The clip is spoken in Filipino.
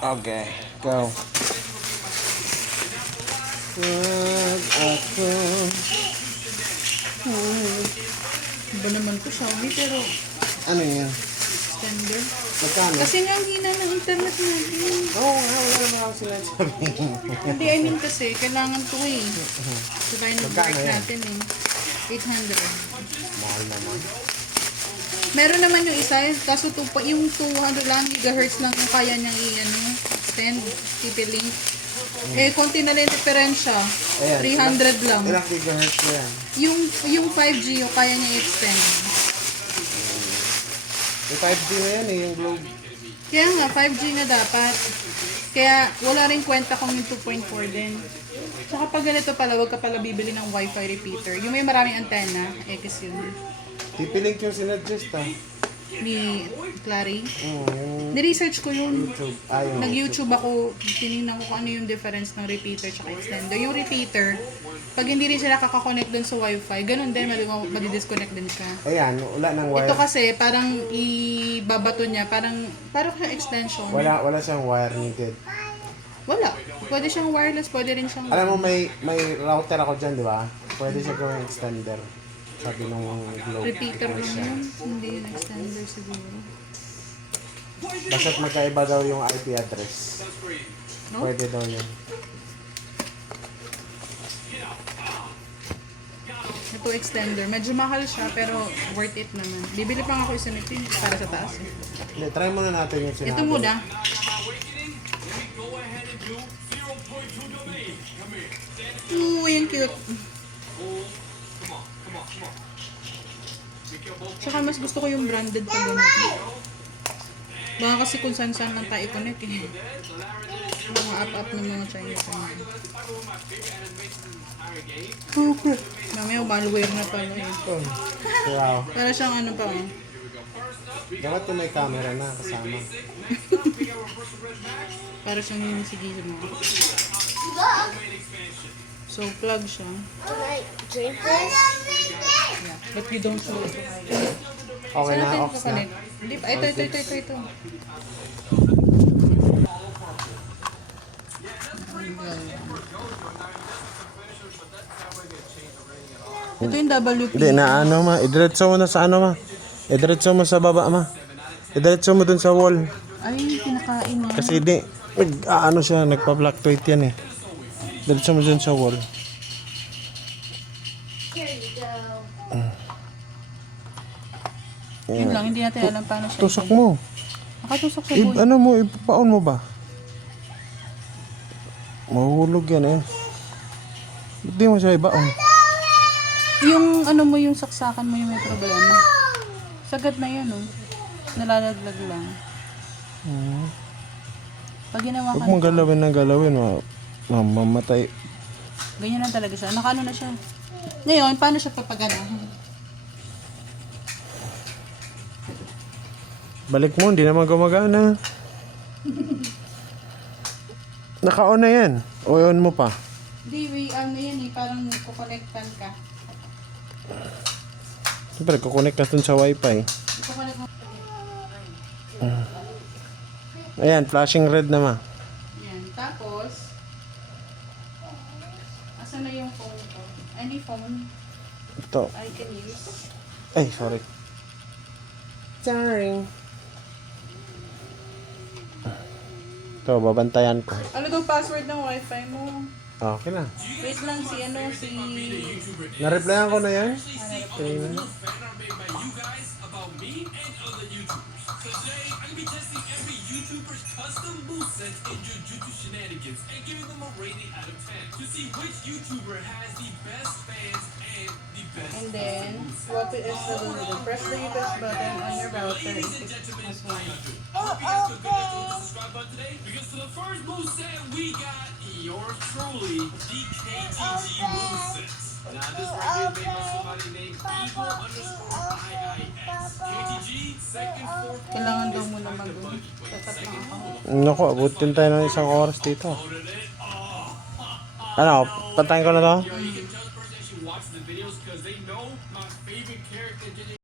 Okay, go. Wag ako. Iba naman to Xiaomi pero Ano yun? extender. Magkano? Kasi nga ang hina ng internet natin. Oo nga, wala naman ako sinasabi. Hindi, I mean kasi kailangan to eh. Sabay ng Magkano work yan? natin eh. 800. Mahal naman. Meron naman yung isa, kaso yung 200 lang gigahertz lang kung kaya niyang extend, TP-Link. Eh, konti na lang yung diferensya. Ayan, 300 lang. Ilang gigahertz na yan? Yung 5G, yung kaya niya i-extend. Yung 5G na yan eh, yung Globe. Kaya nga, 5G na dapat. Kaya wala rin kwenta kung yung 2.4 din. Tsaka pag ganito pala, wag ka pala bibili ng Wi-Fi repeater. Yung may maraming antenna, X yun. TP-Link yung sinuggest ah. Ni Clary. Yung Ni-research ko yun. YouTube. Ah, yung Nag-YouTube ako, tinignan ko kung ano yung difference ng repeater tsaka extender. Yung repeater, pag hindi rin siya nakaka-connect dun sa Wi-Fi, ganun din, madi-disconnect din siya. Ayan, wala nang wire. Ito kasi, parang ibabato niya, parang siya extension. Wala siyang wire needed. Wala. Pwede siyang wireless, pwede rin siyang... Alam mo, may router ako dyan, di ba? Pwede siya gawing extender. Sabi nung Globe. Repeater lang yun. Hindi yun extender siguro. Basta't magkaiba daw yung IP address. No? Pwede daw yun. Ito extender. Medyo mahal siya, pero worth it naman. Bibili pa nga ako isa nito para sa taas. Eh. Hindi, try muna natin yung sinabi. Ito muna. Yung cute. Tsaka mas gusto ko yung branded pa ganito. Baka kasi kung saan-saan lang tayo connect eh. Mga up-up ng mga Chinese. Okay. Mamaya malware na pala eh. Wow. Para siyang ano pa oh. Dapat yung may camera na kasama. Para siyang yung sige mo. So plug siya. Drink this? Yeah. But you don't show it. Okay na, Saan natin off na. kakalit? Hindi pa. Ito. Ito yung WP. Hindi na ano ma, idiretso mo na sa ano ma. Idiretso mo sa baba ma. Idiretso mo dun sa wall. Ay, kinakain niya. Kasi di, ano siya, nagpa-fluctuate yan eh. Diretso mo dun sa wall. Here you go. Yun lang, hindi natin alam paano siya. Tusok mo. Nakatusok sa boy. Ano mo, ipapaon mo ba? Mahulog yan eh. Hindi mo siya ibaon. Yung ano mo, yung saksakan mo yung may problema. Sagad na yan, oh. Nalalaglag lang. Pag ginawa Huwag ka, mong galawin ng galawin, mamamatay. ganyan lang talaga siya. Nakaano na siya. Ngayon, paano siya papaganahan? Balik mo, hindi naman gumagana. Naka-on na yan. O on mo pa. Hindi, ano yan eh, parang kukonektan ka. Siyempre, kukunik ka dun sa wifi. Kukonect mo. Ayan, flashing red na ma. Yan. Tapos, asan na yung phone ko? Any phone Ito. I can use? Ay, sorry. Sorry. Ito, babantayan ko. Ano daw password ng wifi mo? Okay na. Wait lang si Na-replyan ko na yan. Okay na. And then, what is the press the US button on your router if it has one. Because for the first boost set, we got yours truly, the KTG boost set. Now this right here is made by somebody named Eagle_IIS. KTG, second, fourth, Kailangan daw muna mag-set up ng account. Naku, abutin tayo ng isang oras dito. Ano, patayin ko na to? you can tell the person actually watched the videos